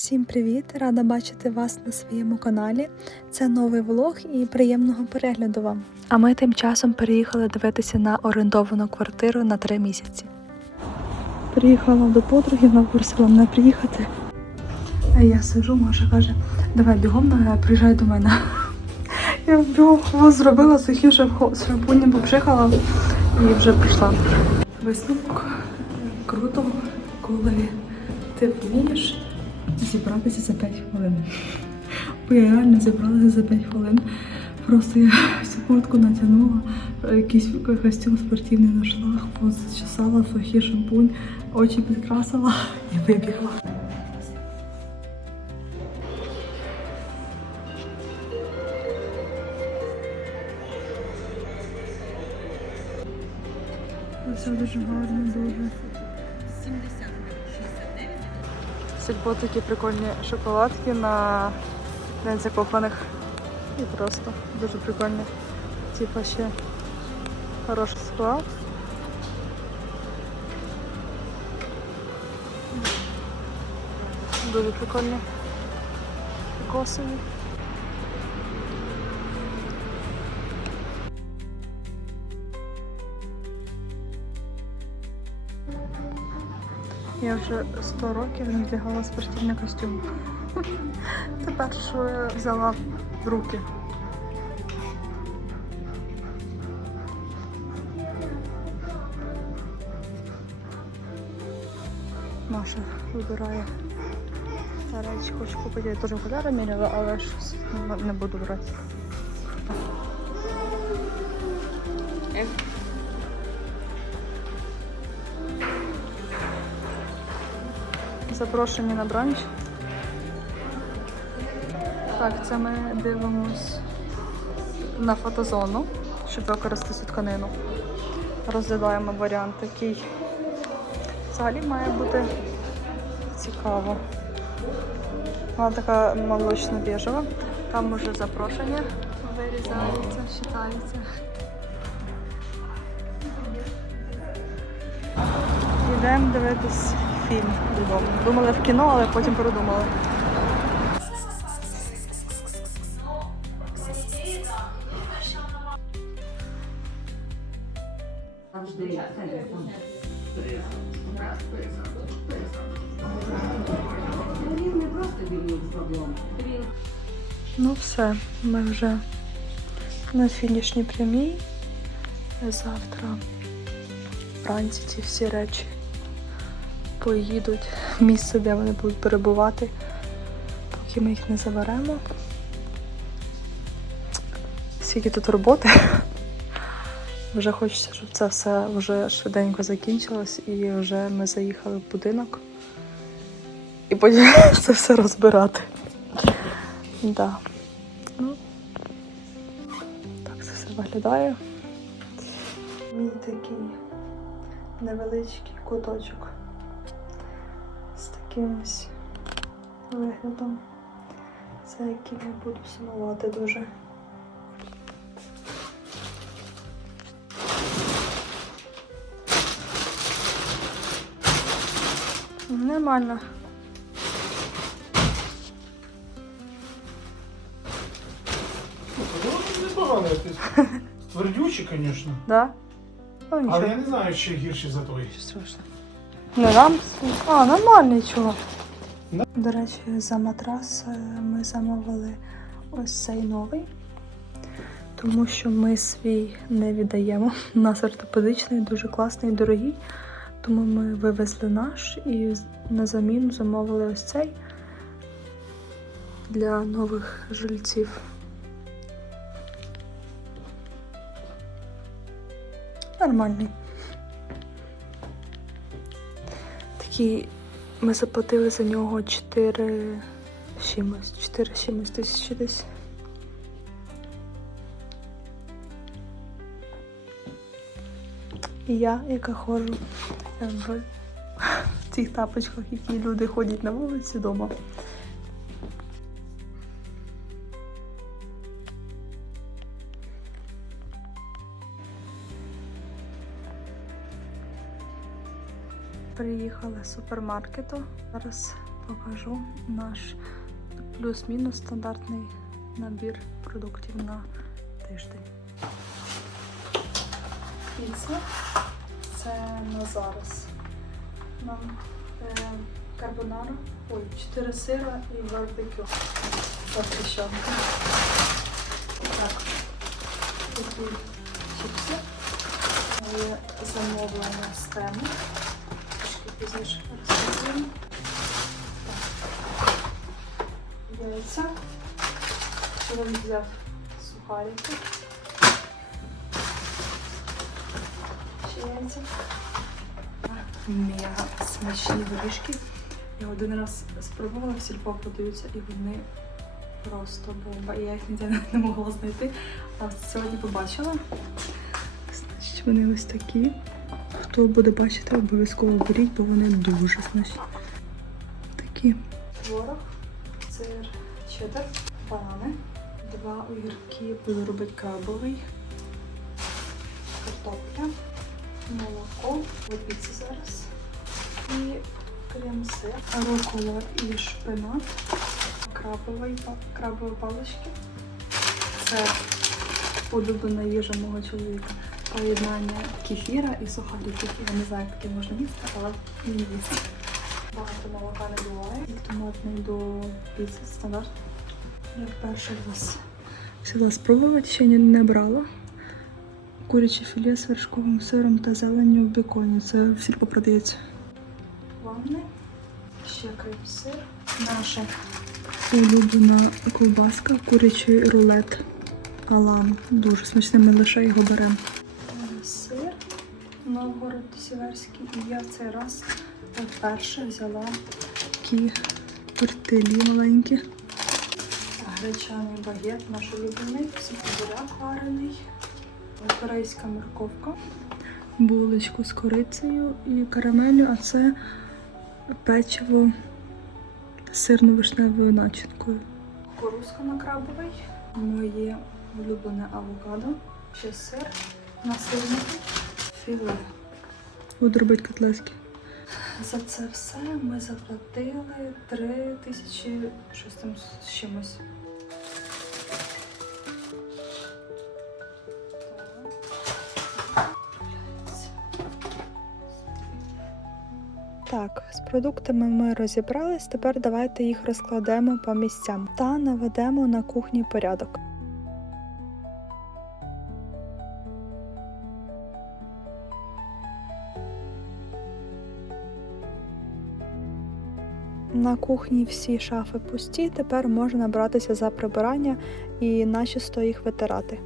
Всім привіт! Рада бачити вас на своєму каналі. Це новий влог і приємного перегляду вам. А ми тим часом переїхали дивитися на орендовану квартиру на три місяці. Приїхала до подруги, вона просила мене приїхати. А я сижу, Маша каже, давай бігом приїжджай до мене. Я бігом зробила, сухим шампунем попшикала і вже прийшла. Висновок круто, коли ти вмієш зібратися за 5 хвилин. Бо я реально зібралася за 5 хвилин. Просто я всю куртку натягнула, якийсь костюм спортивний знайшла, зчесала, сухий шампунь, очі підкрасила і вибігла. Все дуже гарно, дуже. Сільпо такі прикольні шоколадки на День закоханих. І просто дуже прикольні. Типа ще хороший склад. Дуже прикольні. Косові. Я вже 100 років не вдягала спортивний костюм. Тепер що я взяла в руки. Маша вибирає речі, хочу купити. Я теж окуляри міряла, але щось не- буду брати. Запрошені на бранч. Так, це ми дивимось на фотозону, щоб використати цю тканину. Розглядаємо варіант такий. Взагалі має бути цікаво. Вона така молочно-біжева. Там уже запрошення вирізається, вважається. Йдемо дивитись фільм додому. Думали в кіно, але потім передумали. Ну все, ми вже на фінішній прямій. Завтра вранці ці всі речі поїдуть в місце, де вони будуть перебувати, поки ми їх не заберемо. Скільки тут роботи. Вже хочеться, щоб це все вже швиденько закінчилось і вже ми заїхали в будинок. І потім це все розбирати. Да. Ну, так це все виглядає. Мій такий невеличкий куточок з таким ось виглядом. Це яким я буду сумувати дуже. Нормально. Ну, непогано якось. Твердючий, звісно. Да? Ну нічого. Але я не знаю, чи гірший за той. Що страшно. Не нам? А, нормально нічого. Да. До речі, за матрас е, ми замовили ось цей новий, тому що ми свій не віддаємо. У нас ортопедичний, дуже класний, дорогий. Тому ми вивезли наш і на заміну замовили ось цей для нових жильців. Нормальний. Такий ми заплатили за нього 4 чимось, 4 чимось тисячі десь. І я, яка ходжу в цих тапочках, які люди ходять на вулиці вдома. Приїхали з супермаркету. Зараз покажу наш плюс-мінус стандартний набір продуктів на тиждень. Піца це на зараз. Нам е, карбонара, ой, 4 сира і барбекю. Що. Так, такі чіпси. Замовлення з теми. Пізніше. Чоловік взяв сухарики. Ще яйця. Мега смачні горішки. Я один раз спробувала, в сільпо подаються і вони просто бомба. І я їх ніде не могла знайти. А сьогодні побачила. Значить, вони ось такі. Хто буде бачити, обов'язково беріть, бо вони дуже смачні. Такі. Творог, сир, чеддер, банани, два огірки, буду робити крабовий, картопля, молоко, піці зараз і крем-сир, рукола і шпинат, крабовий, крабові палички. Це улюблена їжа мого чоловіка. Поєднання кефіра і сухариків. Я не знаю, як таке можна їсти, але він їсть. Багато молока не буває. І томатний до піци стандарт. Я перший раз взяла спробувати, ще не, не брала. Куряче філе з вершковим сиром та зеленню в беконі. Це в сільпо продається. Ванни, ще крем-сир. Наша улюблена ковбаска, курячий рулет. Алан. Дуже смачний, ми лише його беремо. Новгород Сіверський. І я в цей раз вперше взяла такі тортилі маленькі. Гречаний багет, наш улюблений, буряк варений, корейська морковка, булочку з корицею і карамелю, а це печиво з сирно-вишневою начинкою. Кукурузка на крабовий, моє улюблене авокадо, ще сир на сирнику, філе. Буду робити котлески. За це все ми заплатили 3 тисячі щось з чимось. Так, з продуктами ми розібрались. Тепер давайте їх розкладемо по місцям та наведемо на кухні порядок. На кухні всі шафи пусті. Тепер можна братися за прибирання і начисто їх витирати.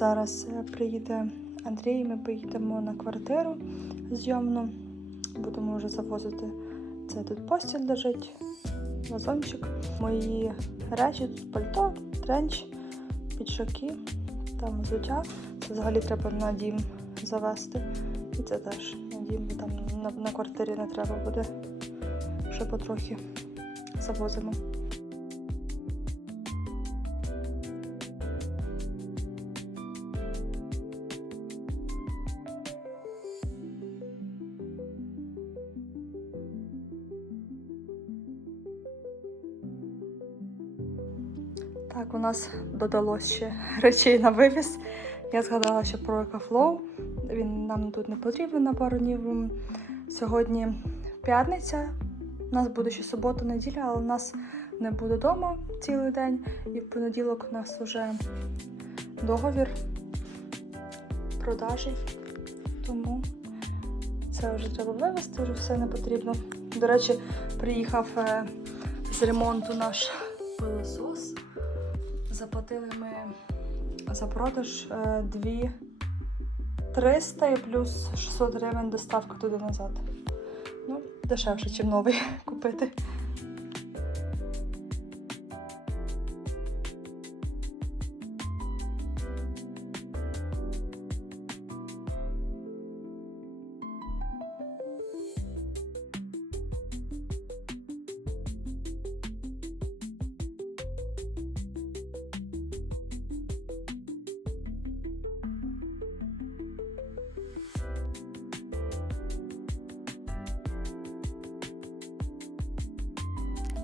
Зараз е, приїде Андрій, ми поїдемо на квартиру зйомну. Будемо вже завозити. Це тут постіль лежить. вазончик. Мої речі, тут пальто, тренч, підшаки, там взуття. Це взагалі треба на дім завести. І це теж на дім, бо там на, на квартирі не треба буде. Ще потрохи завозимо. Так, у нас додалось ще речей на вивіз. Я згадала ще про Екафлоу. Він нам тут не потрібен на пару днів. Сьогодні п'ятниця. У нас буде ще субота, неділя, але у нас не буде вдома цілий день. І в понеділок у нас вже договір продажі. Тому це вже треба вивезти, вже все не потрібно. До речі, приїхав е, з ремонту наш. Заплатили ми за продаж е, 2 300 і плюс 600 гривень доставка туди назад. Ну, дешевше, ніж новий купити.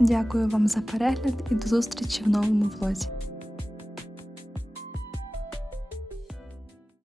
Дякую вам за перегляд і до зустрічі в новому влозі.